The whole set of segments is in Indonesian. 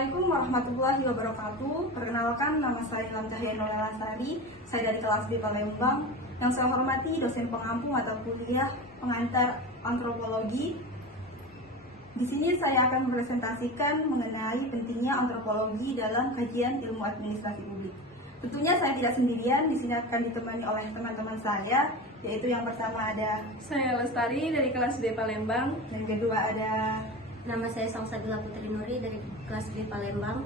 Assalamualaikum warahmatullahi wabarakatuh. Perkenalkan, nama saya Ilham Cahya Nurlela Sari. Saya dari kelas B Palembang. Yang saya hormati dosen pengampu atau kuliah pengantar antropologi. Di sini saya akan mempresentasikan mengenai pentingnya antropologi dalam kajian ilmu administrasi publik. Tentunya saya tidak sendirian, di sini akan ditemani oleh teman-teman saya, yaitu yang pertama ada saya Lestari dari kelas B Palembang. Dan kedua ada nama saya Salsabila Putri Nuri dari kelas B Palembang.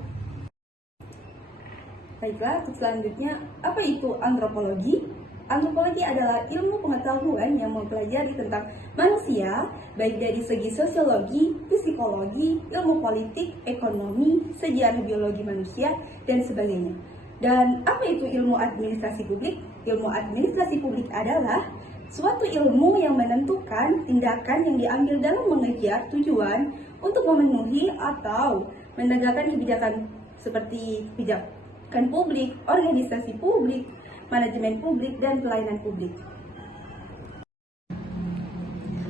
Baiklah, untuk selanjutnya, apa itu antropologi? Antropologi adalah ilmu pengetahuan yang mempelajari tentang manusia, baik dari segi sosiologi, psikologi, ilmu politik, ekonomi, sejarah biologi manusia, dan sebagainya. Dan apa itu ilmu administrasi publik? Ilmu administrasi publik adalah suatu ilmu yang menentukan tindakan yang diambil dalam mengejar tujuan untuk memenuhi atau menegakkan kebijakan seperti kebijakan publik, organisasi publik, manajemen publik, dan pelayanan publik.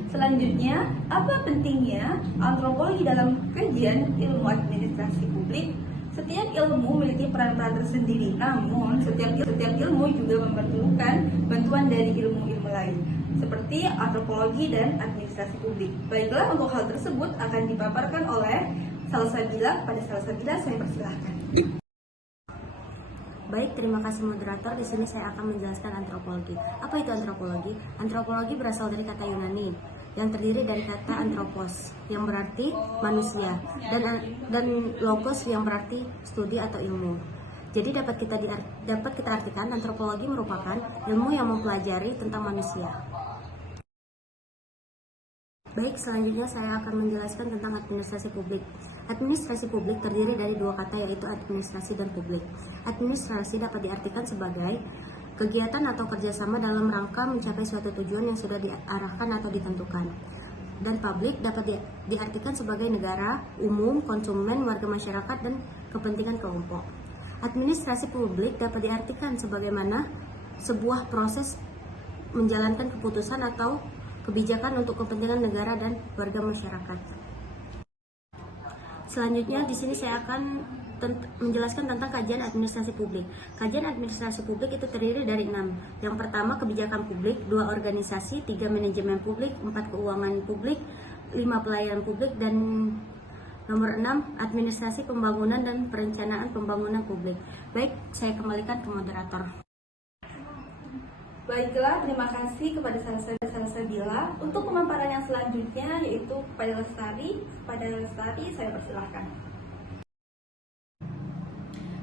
Selanjutnya, apa pentingnya antropologi dalam kajian ilmu administrasi publik? Setiap ilmu memiliki peran-peran tersendiri, namun setiap ilmu juga memerlukan bantuan dari ilmu-ilmu lain, seperti antropologi dan administrasi publik. Baiklah, untuk hal tersebut akan dipaparkan oleh Salsabila. Pada Salsabila, saya persilahkan. Baik, terima kasih moderator. Di sini saya akan menjelaskan antropologi. Apa itu antropologi? Antropologi berasal dari kata Yunani yang terdiri dari kata anthropos yang berarti manusia dan logos yang berarti studi atau ilmu. Jadi dapat kita artikan antropologi merupakan ilmu yang mempelajari tentang manusia. Baik, selanjutnya saya akan menjelaskan tentang administrasi publik. Administrasi publik terdiri dari dua kata, yaitu administrasi dan publik. Administrasi dapat diartikan sebagai kegiatan atau kerjasama dalam rangka mencapai suatu tujuan yang sudah diarahkan atau ditentukan. Dan publik dapat diartikan sebagai negara, umum, konsumen, warga masyarakat, dan kepentingan kelompok. Administrasi publik dapat diartikan sebagaimana sebuah proses menjalankan keputusan atau kebijakan untuk kepentingan negara dan warga masyarakat. Selanjutnya di sini saya akan menjelaskan tentang kajian administrasi publik. Kajian administrasi publik itu terdiri dari 6. Yang pertama, kebijakan publik, 2 organisasi, 3 manajemen publik, 4 keuangan publik, 5 pelayanan publik, dan nomor 6, administrasi pembangunan dan perencanaan pembangunan publik. Baik, saya kembalikan ke moderator. Baiklah, terima kasih kepada Salsabila. Untuk pemaparan yang selanjutnya yaitu kepada Lestari. Pada Lestari, saya persilahkan.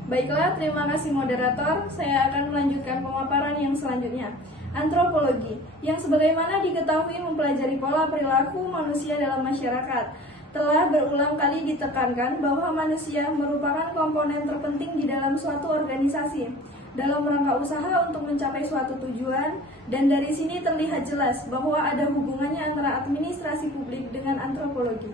Baiklah, terima kasih moderator. Saya akan melanjutkan pemaparan yang selanjutnya. Antropologi, yang sebagaimana diketahui mempelajari pola perilaku manusia dalam masyarakat, telah berulang kali ditekankan bahwa manusia merupakan komponen terpenting di dalam suatu organisasi dalam rangka usaha untuk mencapai suatu tujuan, dan dari sini terlihat jelas bahwa ada hubungannya antara administrasi publik dengan antropologi.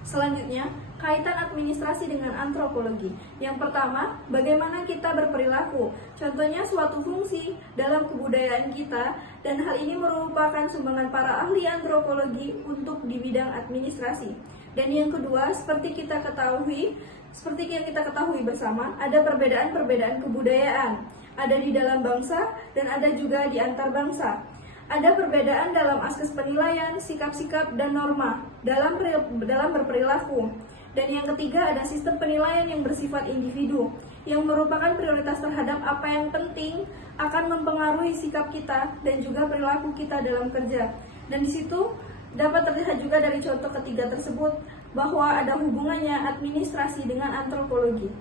Selanjutnya, kaitan administrasi dengan antropologi. Yang pertama, bagaimana kita berperilaku. Contohnya suatu fungsi dalam kebudayaan kita, dan hal ini merupakan sumbangan para ahli antropologi untuk di bidang administrasi. Dan yang kedua, seperti yang kita ketahui bersama, ada perbedaan-perbedaan kebudayaan. Ada di dalam bangsa dan ada juga di antar bangsa. Ada perbedaan dalam aspek penilaian, sikap-sikap, dan norma dalam berperilaku. Dan yang ketiga, ada sistem penilaian yang bersifat individu, yang merupakan prioritas terhadap apa yang penting akan mempengaruhi sikap kita dan juga perilaku kita dalam kerja. Dan di situ dapat terlihat juga dari contoh ketiga tersebut bahwa ada hubungannya administrasi dengan antropologi.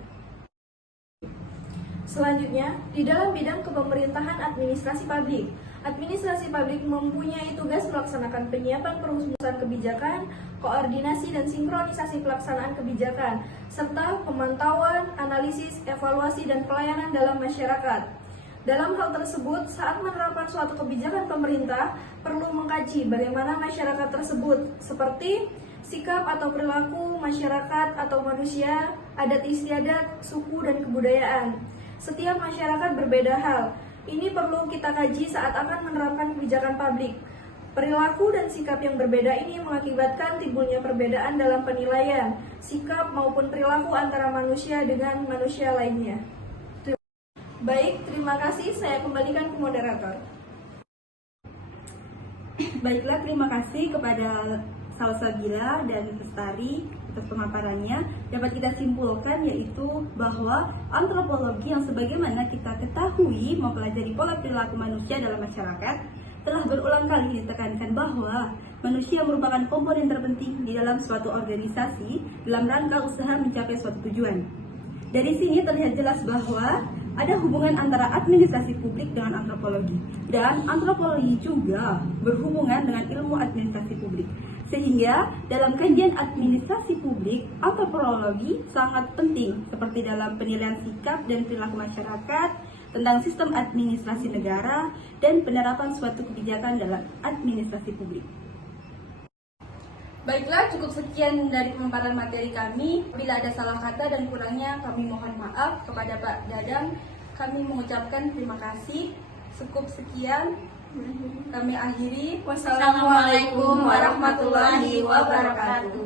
Selanjutnya, di dalam bidang kepemerintahan administrasi publik. Administrasi publik mempunyai tugas melaksanakan penyiapan perumusan kebijakan, koordinasi dan sinkronisasi pelaksanaan kebijakan, serta pemantauan, analisis, evaluasi, dan pelayanan dalam masyarakat. Dalam hal tersebut, saat menerapkan suatu kebijakan pemerintah, perlu mengkaji bagaimana masyarakat tersebut, seperti sikap atau perilaku masyarakat atau manusia, adat istiadat, suku, dan kebudayaan. Setiap masyarakat berbeda hal. Ini perlu kita kaji saat akan menerapkan kebijakan publik. Perilaku dan sikap yang berbeda ini mengakibatkan timbulnya perbedaan dalam penilaian, sikap maupun perilaku antara manusia dengan manusia lainnya. Baik, terima kasih. Saya kembalikan ke moderator. Baiklah, terima kasih kepada Salsabila dan Lestari atas pemaparannya. Dapat kita simpulkan yaitu bahwa antropologi yang sebagaimana kita ketahui mempelajari pola perilaku manusia dalam masyarakat telah berulang kali ditekankan bahwa manusia merupakan komponen terpenting di dalam suatu organisasi dalam rangka usaha mencapai suatu tujuan. Dari sini terlihat jelas bahwa ada hubungan antara administrasi publik dengan antropologi, dan antropologi juga berhubungan dengan ilmu administrasi publik. Sehingga dalam kajian administrasi publik, antropologi sangat penting seperti dalam penilaian sikap dan perilaku masyarakat, tentang sistem administrasi negara, dan penerapan suatu kebijakan dalam administrasi publik. Baiklah, cukup sekian dari pemaparan materi kami. Bila ada salah kata dan kurangnya, kami mohon maaf. Kepada Pak Dadang, kami mengucapkan terima kasih. Cukup sekian, kami akhiri. Wassalamualaikum warahmatullahi wabarakatuh.